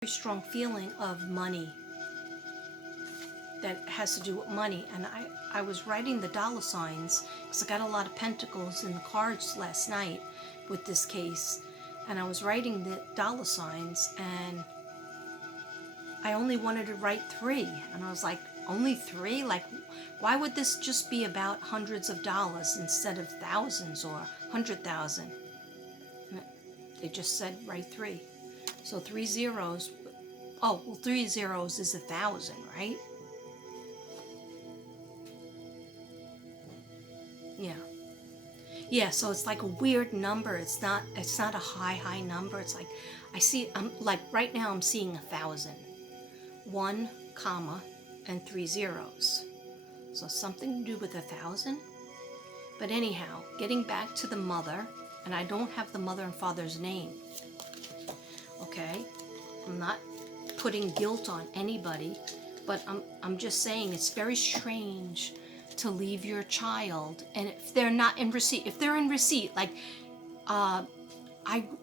very strong feeling of money that has to do with money. And I was writing the dollar signs because I got a lot of pentacles in the cards last night with this case. And I was writing the dollar signs, and I only wanted to write 3. And I was like, only 3? Like, why would this just be about hundreds of dollars instead of thousands or 100,000? They just said write 3. So 3 zeros. Oh, well, 3 zeros is 1,000, right? Yeah. Yeah, so it's like a weird number. It's not a high number. It's like I'm like right now I'm seeing 1,000. 1 comma and 3 zeros. So something to do with 1,000. But anyhow, getting back to the mother, and I don't have the mother and father's name. Okay? I'm not putting guilt on anybody, but I'm just saying it's very strange to leave your child, and if they're not in receipt, if they're in receipt, like I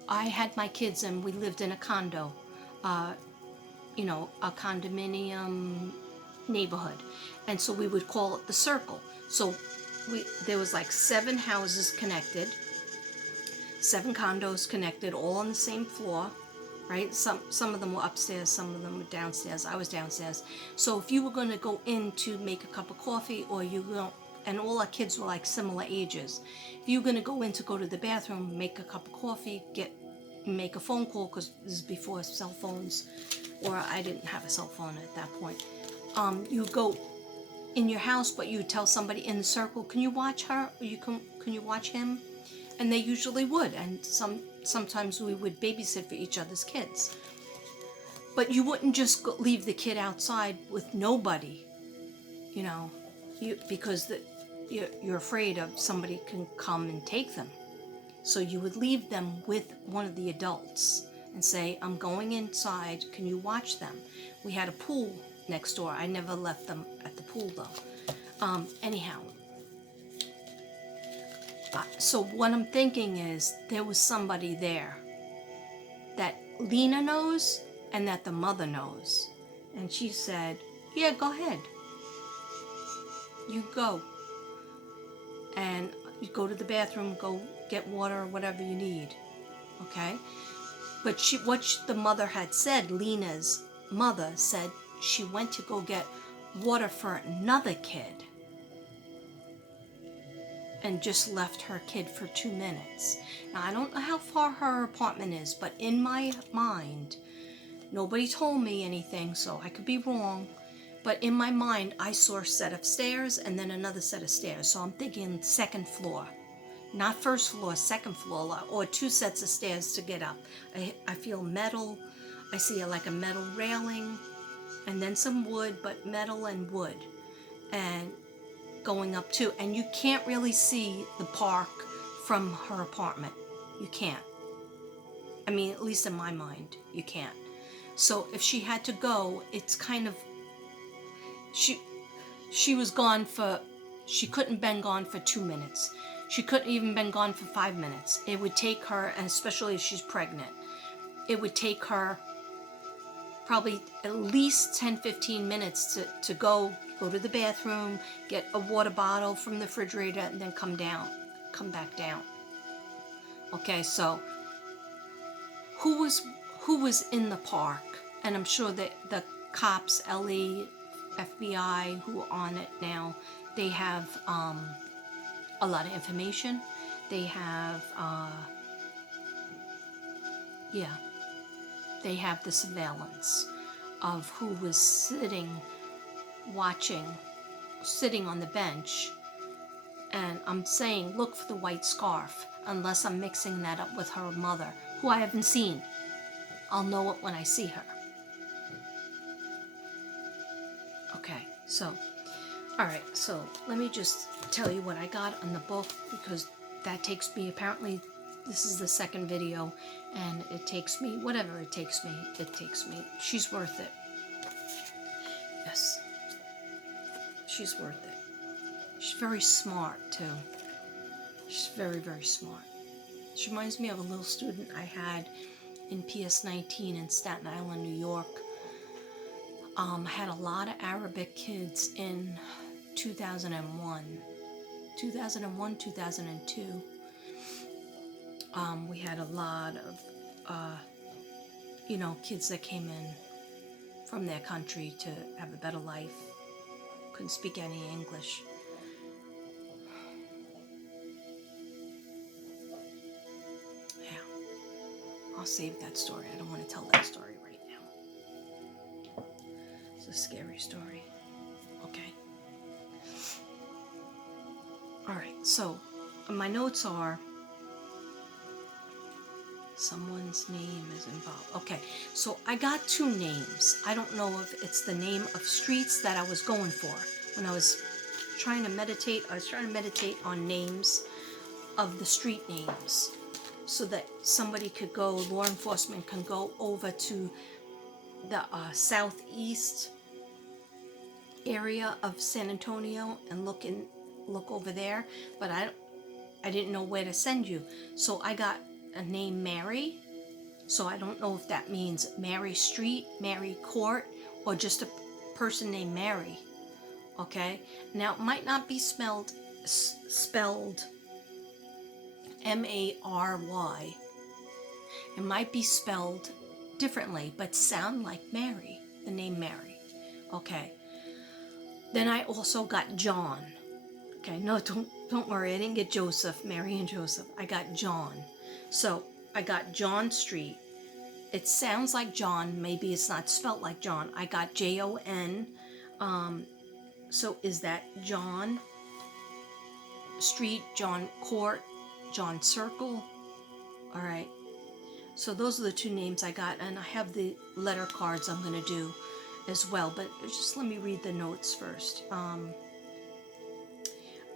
had my kids and we lived in a condo, a condominium neighborhood, and so we would call it the circle. So there was like 7 houses connected, 7 condos connected, all on the same floor, right? Some of them were upstairs, some of them were downstairs. I was downstairs. So if you were going to go in to make a cup of coffee, or you go, and all our kids were like similar ages, if you were going to go in to go to the bathroom, make a cup of coffee, make a phone call, because this is before cell phones, or I didn't have a cell phone at that point. You go in your house, but you tell somebody in the circle, can you watch her? Or can you watch him? And they usually would, and sometimes we would babysit for each other's kids. But you wouldn't just leave the kid outside with nobody, because you're afraid of somebody can come and take them. So you would leave them with one of the adults and say, I'm going inside, can you watch them? We had a pool next door. I never left them at the pool though. Anyhow, so what I'm thinking is there was somebody there that Lena knows and that the mother knows. And she said, yeah, go ahead. You go. And you go to the bathroom, go get water or whatever you need. Okay? But the mother had said, Lena's mother said she went to go get water for another kid and just left her kid for 2 minutes. Now, I don't know how far her apartment is, but in my mind, nobody told me anything, so I could be wrong, but in my mind, I saw a set of stairs and then another set of stairs, so I'm thinking 2nd floor. Not 1st floor, 2nd floor, or 2 sets of stairs to get up. I feel metal. I see like a metal railing, and then some wood, but metal and wood. And going up too, and you can't really see the park from her apartment. You can't. I mean, at least in my mind, you can't. So if she had to go, it's kind of, she was gone for, she couldn't been gone for 2 minutes. She couldn't even been gone for 5 minutes. It would take her, and especially if she's pregnant, it would take her probably at least 10-15 minutes to go to the bathroom, get a water bottle from the refrigerator, and then come back down. Okay, so who was in the park? And I'm sure that the cops, LE, FBI, who are on it now, they have a lot of information. They have they have the surveillance of who was sitting on the bench. And I'm saying, look for the white scarf, unless I'm mixing that up with her mother, who I haven't seen. I'll know it when I see her. Okay, so, alright, so let me just tell you what I got on the book, because that takes me, apparently, this is the 2nd video, and it takes me, whatever it takes me. She's worth it. Yes. She's worth it. She's very smart, too. She's very, very smart. She reminds me of a little student I had in PS19 in Staten Island, New York. I had a lot of Arabic kids in 2001, 2002. We had a lot of, kids that came in from their country to have a better life. Couldn't speak any English. Yeah, I'll save that story. I don't want to tell that story right now. It's a scary story. Okay. All right, so my notes are someone's name is involved. Okay, so I got two names. I don't know if it's the name of streets that I was going for. When I was trying to meditate, I was trying to meditate on names of the street names so that somebody could go, law enforcement can go over to the southeast area of San Antonio and look over there, but I didn't know where to send you. So I got a name Mary. So I don't know if that means Mary Street, Mary Court, or just a person named Mary. Okay? Now it might not be spelled Mary. It might be spelled differently, but sound like Mary, the name Mary. Okay. Then I also got John. Okay, no, don't worry, I didn't get Joseph, Mary and Joseph. I got John. So I got John Street. It sounds like John, maybe it's not spelt like John. I got Jon. So is that John Street, John Court, John Circle? All right. So those are the two names I got, and I have the letter cards I'm going to do as well. But just let me read the notes first.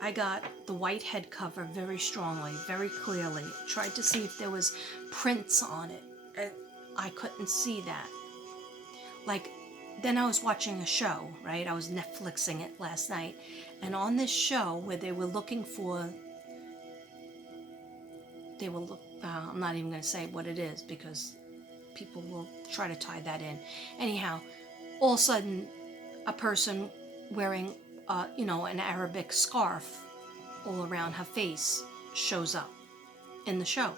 I got the white head cover very strongly, very clearly. Tried to see if there was prints on it. And I couldn't see that. Like, then I was watching a show, right? I was Netflixing it last night. And on this show where they were looking for, I'm not even going to say what it is because people will try to tie that in. Anyhow, all of a sudden, a person wearing an Arabic scarf all around her face shows up in the show,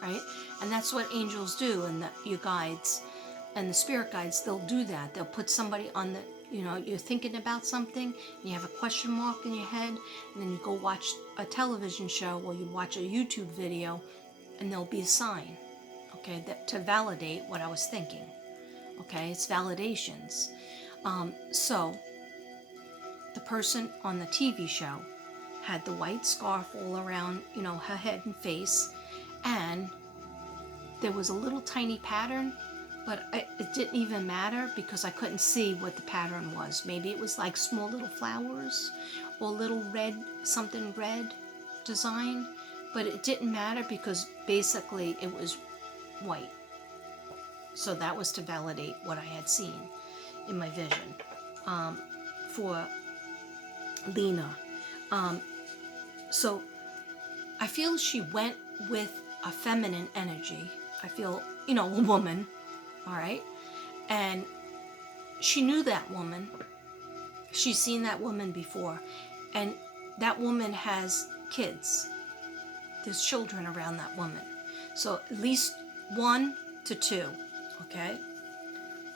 right? And that's what angels do, and your guides and the spirit guides, they'll do that. They'll put somebody on the, you're thinking about something, and you have a question mark in your head, and then you go watch a television show or you watch a YouTube video, and there'll be a sign, okay, to validate what I was thinking. Okay, it's validations. So the person on the TV show had the white scarf all around, her head and face, and there was a little tiny pattern, but it didn't even matter because I couldn't see what the pattern was. Maybe it was like small little flowers or little something red design, but it didn't matter because basically it was white. So that was to validate what I had seen in my vision. For Lena. So I feel she went with a feminine energy. I feel, a woman, all right? And she knew that woman. She's seen that woman before. And that woman has kids. There's children around that woman. So at least 1 to 2, okay?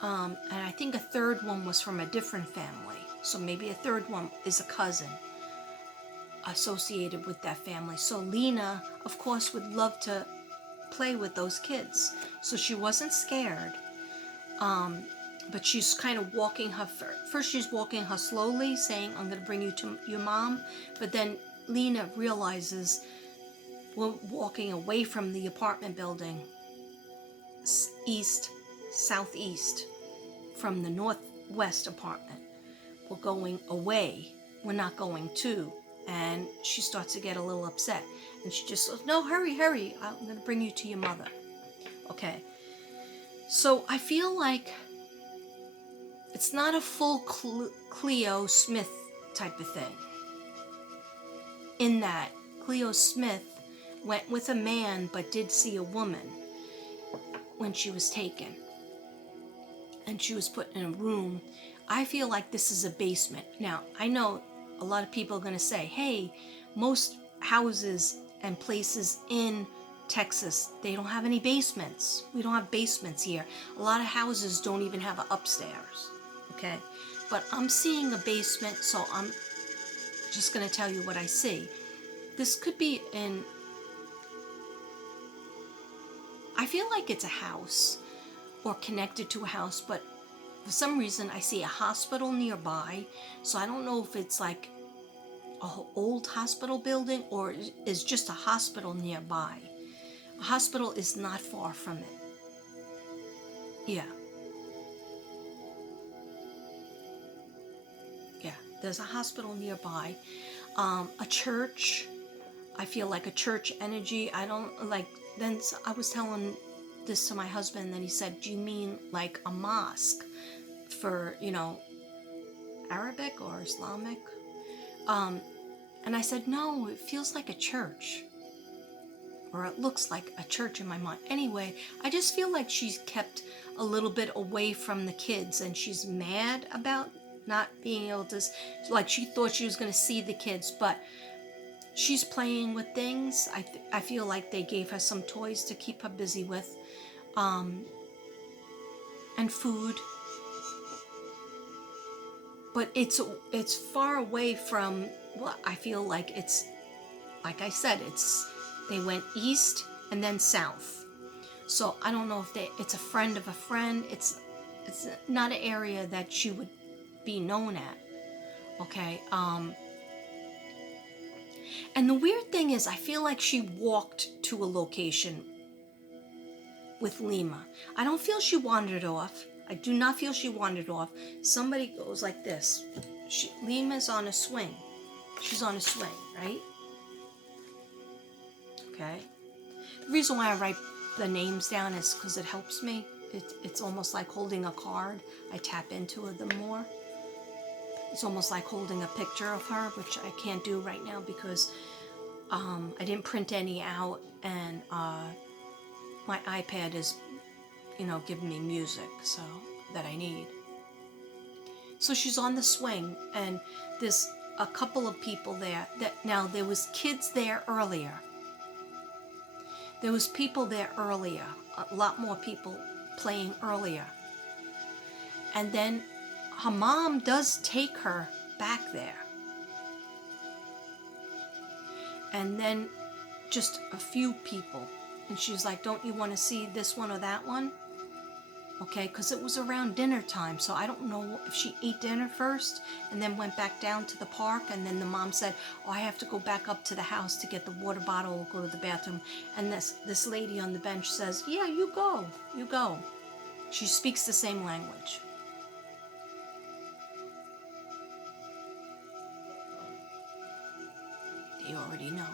And I think a third one was from a different family. So maybe a third one is a cousin associated with that family. So Lena, of course, would love to play with those kids. So she wasn't scared. But she's kind of walking her, first she's walking her slowly, saying, I'm going to bring you to your mom. But then Lena realizes we're walking away from the apartment building, southeast, from the northwest apartment. We're going away. We're not going to. And she starts to get a little upset. And she just says, no, hurry. I'm going to bring you to your mother. Okay. So I feel like it's not a full Cleo Smith type of thing. In that Cleo Smith went with a man but did see a woman. when she was taken and she was put in a room. I feel like this is a basement. Now, I know a lot of people are going to say, hey, most houses and places in Texas, they don't have any basements. We don't have basements here. A lot of houses don't even have an upstairs. Okay? But I'm seeing a basement, so I'm just going to tell you what I see. This could be in, I feel like it's a house or connected to a house, but for some reason I see a hospital nearby. So I don't know if it's like a old hospital building or is just a hospital nearby. A hospital is not far from it. Yeah. Yeah. There's a hospital nearby. A church. I feel like a church energy. I don't like, then I was telling this to my husband, and then he said, do you mean like a mosque for, Arabic or Islamic? And I said, no, it feels like a church. Or it looks like a church in my mind. Anyway, I just feel like she's kept a little bit away from the kids, and she's mad about not being able to, like she thought she was going to see the kids, but she's playing with things. I feel like they gave her some toys to keep her busy with, and food. But it's far away from, well, I feel like it's, like I said, they went east and then south. So I don't know if it's a friend of a friend. It's not an area that she would be known at. Okay. And the weird thing is, I feel like she walked to a location with Lima. I don't feel she wandered off. I do not feel she wandered off. Somebody goes like this. Lima's on a swing. She's on a swing, right? Okay. The reason why I write the names down is because it helps me. It's almost like holding a card. I tap into them more. It's almost like holding a picture of her, which I can't do right now because I didn't print any out, and my iPad is, giving me music so that I need. So she's on the swing, and there's a couple of people there. Now there was kids there earlier. There was people there earlier, a lot more people playing earlier. And then her mom does take her back there. And then just a few people. And she's like, don't you want to see this one or that one? Okay, because it was around dinner time, so I don't know if she ate dinner first and then went back down to the park, and then the mom said, oh, I have to go back up to the house to get the water bottle or go to the bathroom. And this lady on the bench says, yeah, you go. She speaks the same language. You already know.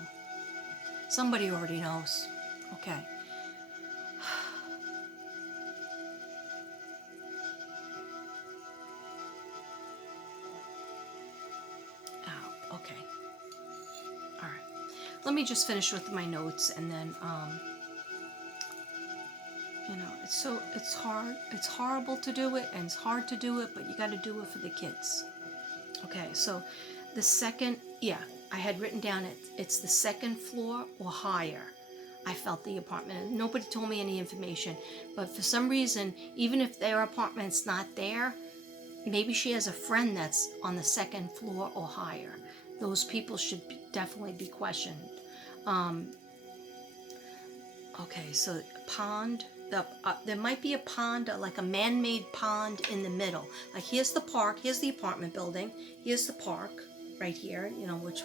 Somebody already knows. Okay. Oh, okay. All right. Let me just finish with my notes, and then, it's hard. It's horrible to do it, and it's hard to do it, but you got to do it for the kids. Okay, so the second, I had written down it's the second floor or higher. I felt the apartment. Nobody told me any information, but for some reason, even if their apartment's not there, maybe she has a friend that's on the second floor or higher. Those people should definitely be questioned. Okay, so pond. There might be a pond, like a man-made pond in the middle. Like here's the park, here's the apartment building, here's the park right here, which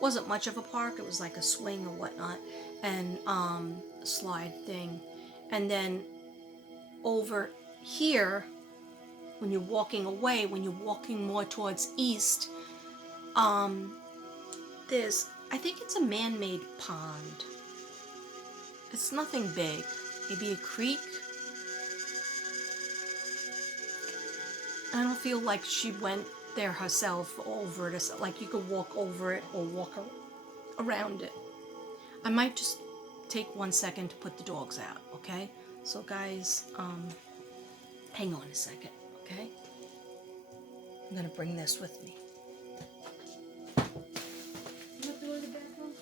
wasn't much of a park. It was like a swing or whatnot, and a slide thing. And then over here, when you're walking away, when you're walking more towards east, there's, I think it's a man-made pond. It's nothing big. Maybe a creek. I don't feel like she went there herself over it. Like you could walk over it or walk around it. I might just take 1 second to put the dogs out, okay? So guys, hang on a second, okay? I'm gonna bring this with me. You have to go to the bathroom?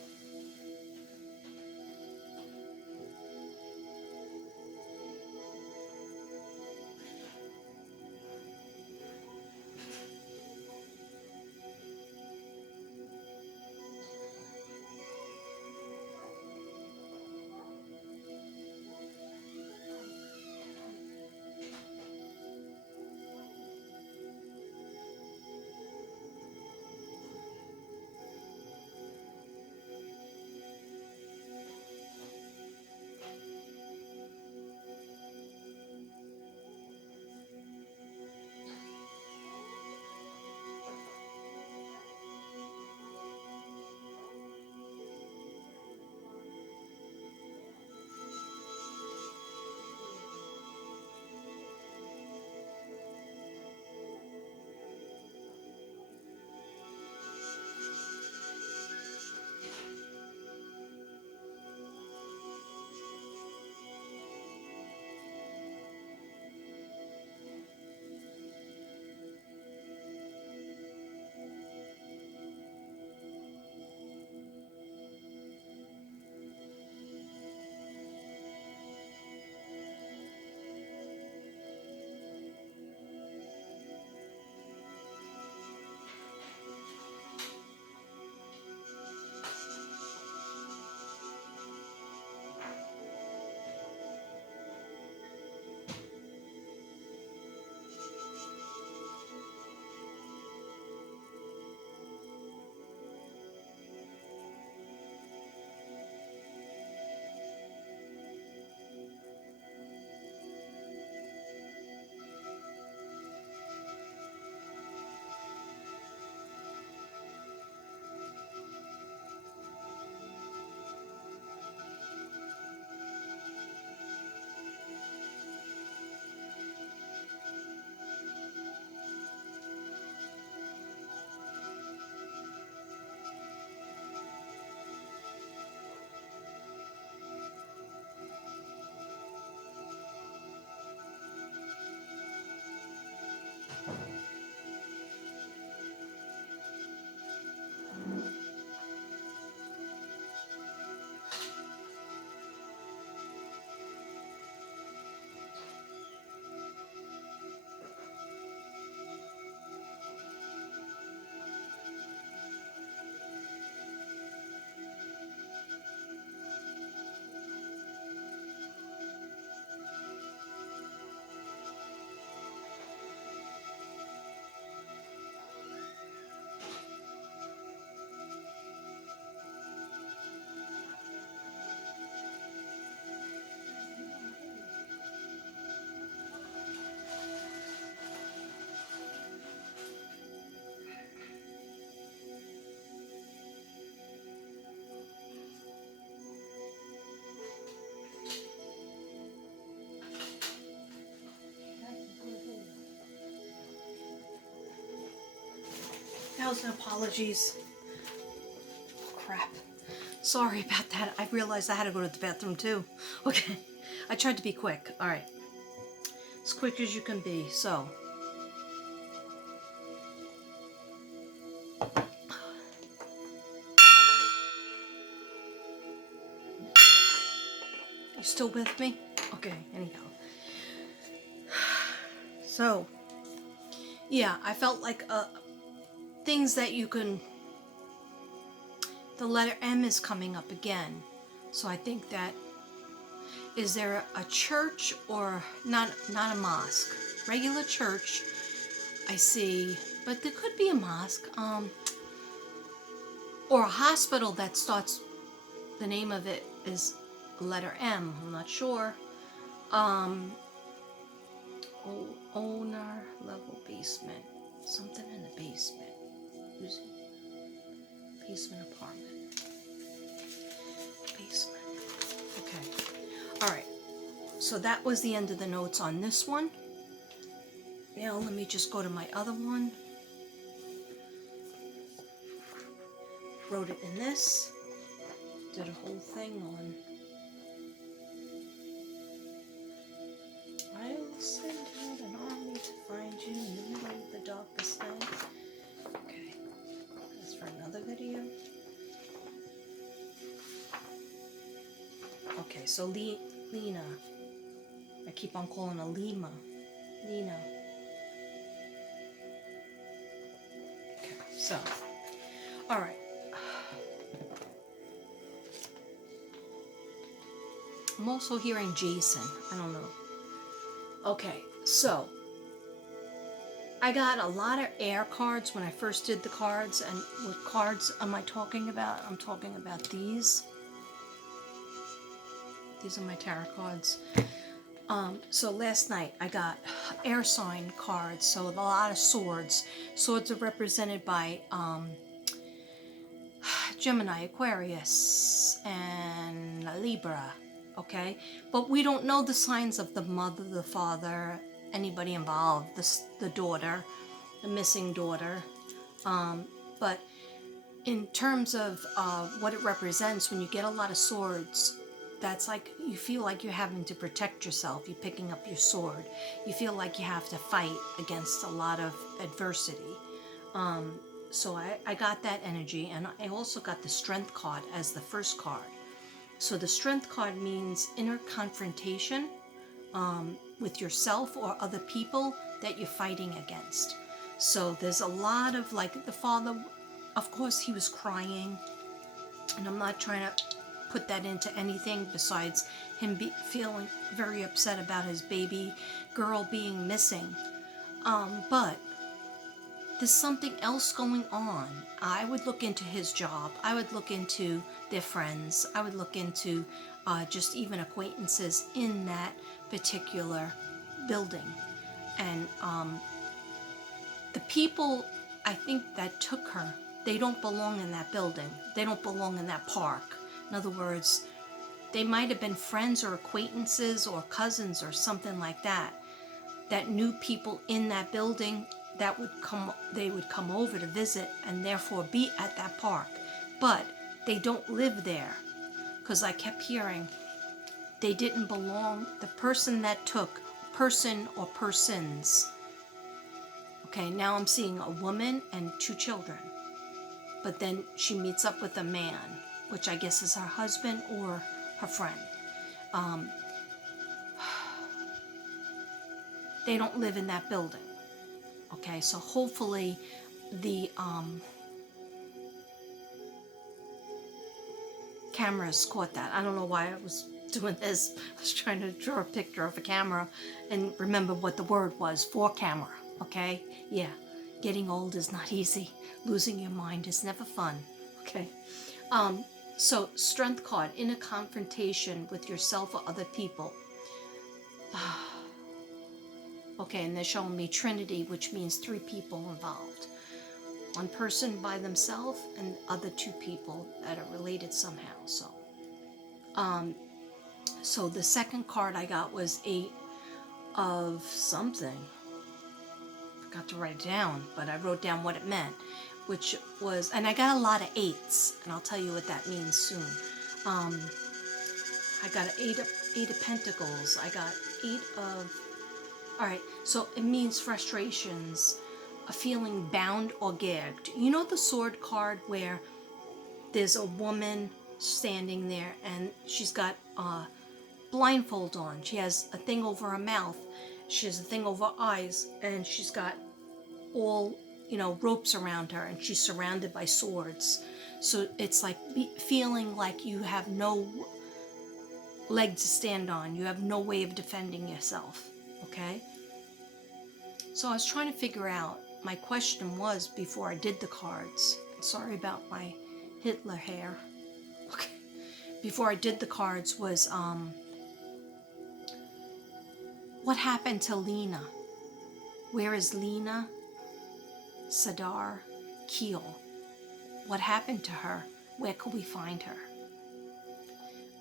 Thousand apologies. Oh, crap. Sorry about that. I realized I had to go to the bathroom too. Okay. I tried to be quick. All right. As quick as you can be. So. You still with me? Okay, anyhow. So. Yeah, I felt like things that you can. The letter M is coming up again. So I think that. Is there a church or not a mosque? Regular church. I see, but there could be a mosque. Or a hospital that starts, the name of it is letter M. I'm not sure. Owner level basement. Something in the basement. Basement apartment. Basement. Okay. Alright. So that was the end of the notes on this one. Now let me just go to my other one. Wrote it in this. Did a whole thing on so Lena. I keep on calling her Lena. Okay, so, all right. I'm also hearing Jason. I don't know. Okay, so I got a lot of air cards when I first did the cards. And what cards am I talking about? I'm talking about these. These are my tarot cards. So last night I got air sign cards. So a lot of swords. Swords are represented by Gemini, Aquarius, and Libra. Okay, but we don't know the signs of the mother, the father, anybody involved, the daughter, the missing daughter. But in terms of what it represents, when you get a lot of swords, that's like you feel like you're having to protect yourself. You're picking up your sword. You feel like you have to fight against a lot of adversity. So I got that energy, and I also got the Strength card as the first card. So the Strength card means inner confrontation with yourself or other people that you're fighting against. So there's a lot of, like, the father, of course, he was crying, and I'm not trying to put that into anything besides him feeling very upset about his baby girl being missing. But there's something else going on. I would look into his job. I would look into their friends. I would look into just even acquaintances in that particular building. And the people, I think, that took her, they don't belong in that building. They don't belong in that park. In other words, they might have been friends or acquaintances or cousins or something like that knew people in that building that they would come over to visit and therefore be at that park. But they don't live there, because I kept hearing they didn't belong. The person that took, person or persons. Okay, now I'm seeing a woman and 2 children. But then she meets up with a man, which I guess is her husband or her friend. They don't live in that building. Okay, so hopefully the cameras caught that. I don't know why I was doing this. I was trying to draw a picture of a camera and remember what the word was for camera. Okay, yeah, getting old is not easy. Losing your mind is never fun. Okay, so Strength card, in a confrontation with yourself or other people. Okay, and they're showing me Trinity, which means 3 people involved. 1 person by themselves and other 2 people that are related somehow. So the second card I got was 8 of something. Forgot to write it down, but I wrote down what it meant, which was, and I got a lot of 8s, and I'll tell you what that means soon. I got an 8 of Pentacles. I got 8 of. All right, so it means frustrations, a feeling bound or gagged. You know the Sword card where there's a woman standing there and she's got a blindfold on. She has a thing over her mouth. She has a thing over her eyes, and she's got all, ropes around her, and she's surrounded by swords. So it's like feeling like you have no leg to stand on. You have no way of defending yourself. Okay? So I was trying to figure out, my question was before I did the cards. Sorry about my Hitler hair. Okay. Before I did the cards was, what happened to Lena? Where is Lena Sadar Khil? What happened to her? Where could we find her?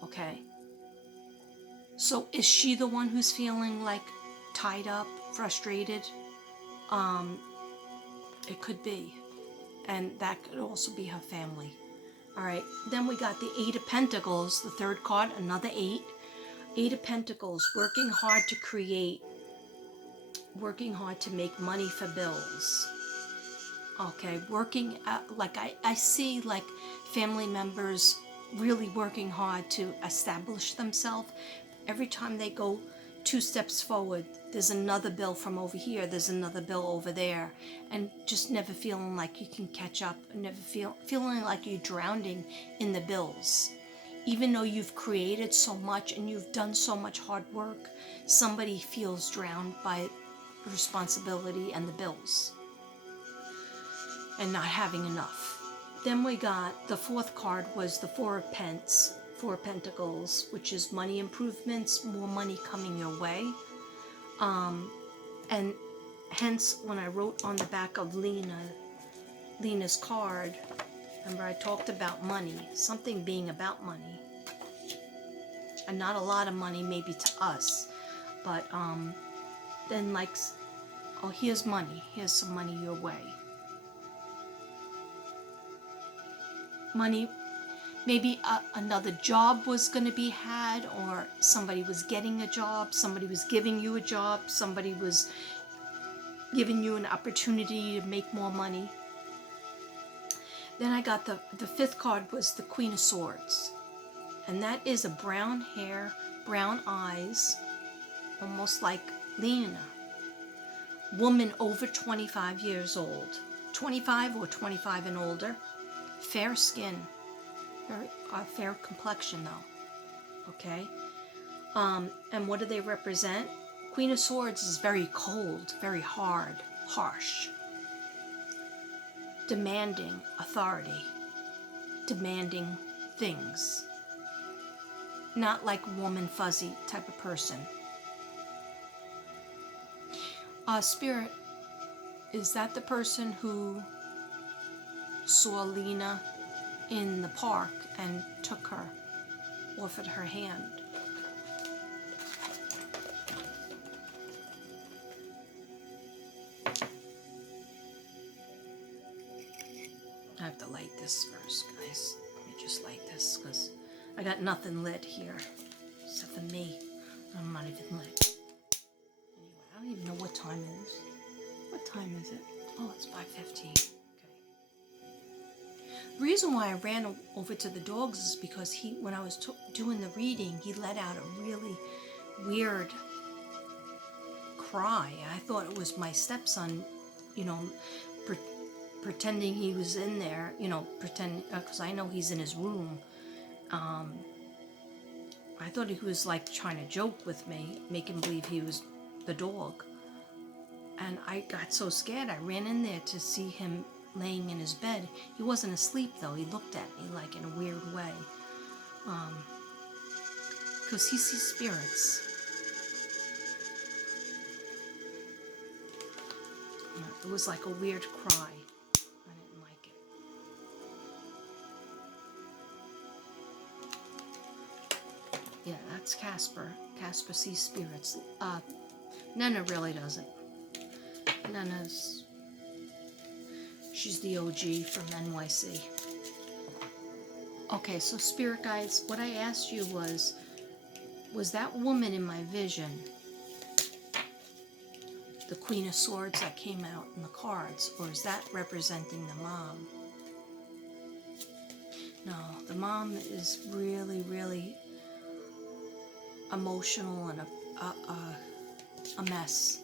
Okay. So is she the one who's feeling like tied up, frustrated? It could be. And that could also be her family. All right. Then we got the 8 of Pentacles, the third card, another 8. 8 of Pentacles, working hard to create, working hard to make money for bills. Okay, working, like I see like family members really working hard to establish themselves. Every time they go 2 steps forward, there's another bill from over here, there's another bill over there, and just never feeling like you can catch up, never feeling like you're drowning in the bills. Even though you've created so much and you've done so much hard work, somebody feels drowned by responsibility and the bills and not having enough. Then we got the fourth card was the Four of Pence, Four of Pentacles, which is money improvements, more money coming your way. And hence, when I wrote on the back of Lena's card, remember I talked about money, something being about money. And not a lot of money maybe to us, but then like, oh, here's money, here's some money your way. Money, maybe another job was going to be had, or somebody was getting a job, somebody was giving you a job, somebody was giving you an opportunity to make more money. Then I got the fifth card was the Queen of Swords, and that is a brown hair, brown eyes, almost like Lena, woman over 25 years old, 25 or 25 and older, fair skin, very fair complexion though, okay? And what do they represent? Queen of Swords is very cold, very hard, harsh, demanding authority, demanding things, not like woman fuzzy type of person. Spirit, is that the person who saw Lena in the park and took her, offered her hand? I have to light this first, guys. Let me just light this, because I got nothing lit here, except for me. I'm not even lit. Anyway, I don't even know what time it is. What time is it? Oh, it's 5:15. Okay. The reason why I ran over to the dogs is because when I was doing the reading, he let out a really weird cry. I thought it was my stepson, you know, pretending he was in there, you know, because I know he's in his room. I thought he was like trying to joke with me, make him believe he was the dog. And I got so scared, I ran in there to see him laying in his bed. He wasn't asleep though, he looked at me like in a weird way. Because he sees spirits. It was like a weird cry. I didn't like it. Yeah, that's Casper. Casper sees spirits. Nana really doesn't. She's the OG from NYC. Okay, so spirit guides, what I asked you was that woman in my vision the Queen of Swords that came out in the cards, or is that representing the mom? No, the mom is really, really emotional and a mess.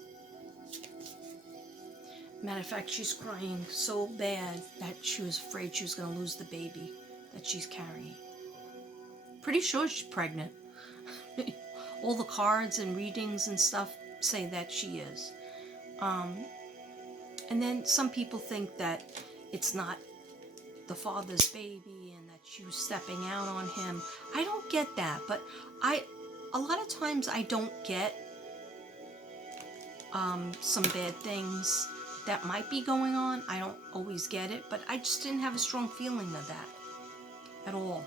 Matter of fact, she's crying so bad that she was afraid she was going to lose the baby that she's carrying. Pretty sure she's pregnant. All the cards and readings and stuff say that she is. And then some people think that it's not the father's baby and that she was stepping out on him. I don't get that, but a lot of times I don't get some bad things that might be going on. I don't always get it, but I just didn't have a strong feeling of that at all.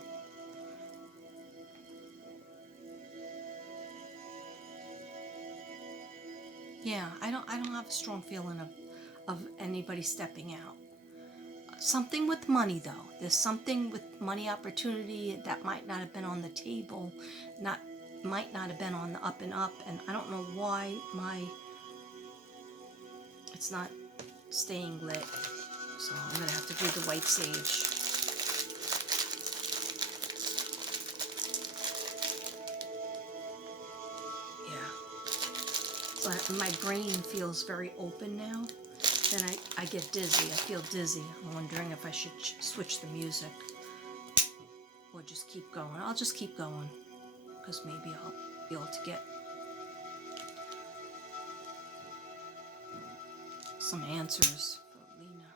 Yeah, I don't have a strong feeling of anybody stepping out. Something with money though. There's something with money opportunity that might not have been on the table, might not have been on the up and up, and I don't know why it's not staying lit. So I'm gonna have to do the white sage. but my brain feels very open now. Then I get dizzy. I feel dizzy. I'm wondering if I should switch the music or just keep going. I'll just keep going because maybe I'll be able to get some answers for Lena.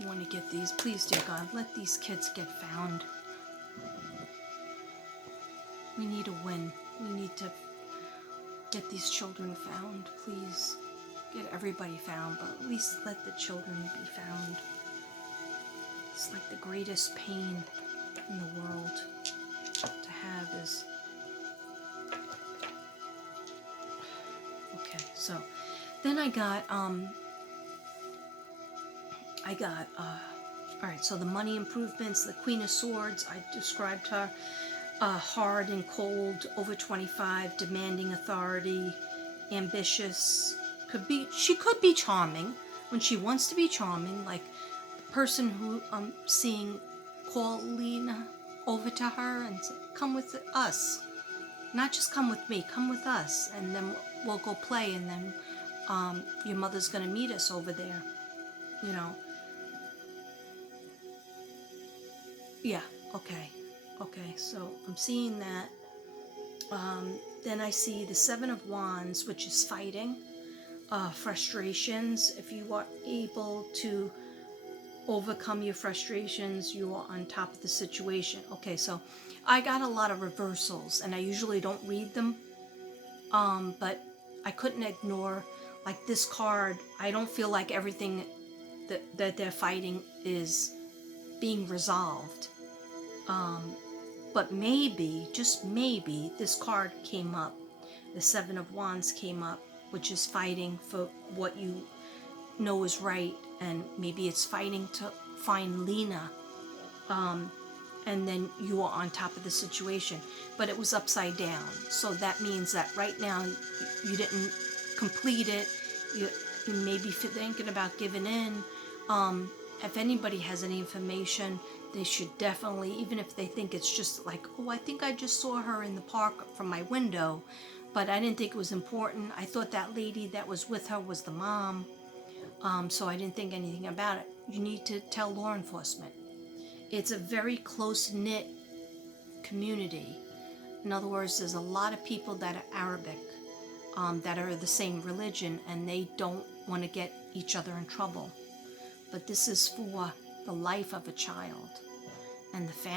I want to get these. Please, dear God, let these kids get found. We need a win. We need to get these children found. Please get everybody found, but at least let the children be found. It's like the greatest pain in the world to have is... Okay, so then I got all right, so the money improvements, the Queen of Swords, I described her, hard and cold, over 25, demanding authority, ambitious, she could be charming when she wants to be charming, like the person who I'm seeing call Lena over to her and say, come with us. Not just come with me, come with us, and then we'll go play, and then your mother's gonna meet us over there, you know. Yeah, okay. Okay, so I'm seeing that. Then I see the Seven of Wands, which is fighting, frustrations. If you are able to overcome your frustrations, you are on top of the situation. Okay, so I got a lot of reversals, and I usually don't read them, but I couldn't ignore, like this card, I don't feel like everything that they're fighting is being resolved. But maybe, just maybe, this card came up. The Seven of Wands came up, which is fighting for what you know is right, and maybe it's fighting to find Lena, and then you are on top of the situation. But it was upside down, so that means that right now you didn't complete it. You may be thinking about giving in. If anybody has any information, they should definitely, even if they think it's just like, oh, I think I just saw her in the park from my window, but I didn't think it was important. I thought that lady that was with her was the mom, so I didn't think anything about it. You need to tell law enforcement. It's a very close-knit community. In other words, there's a lot of people that are Arabic, that are the same religion, and they don't want to get each other in trouble. But this is for the life of a child and the family.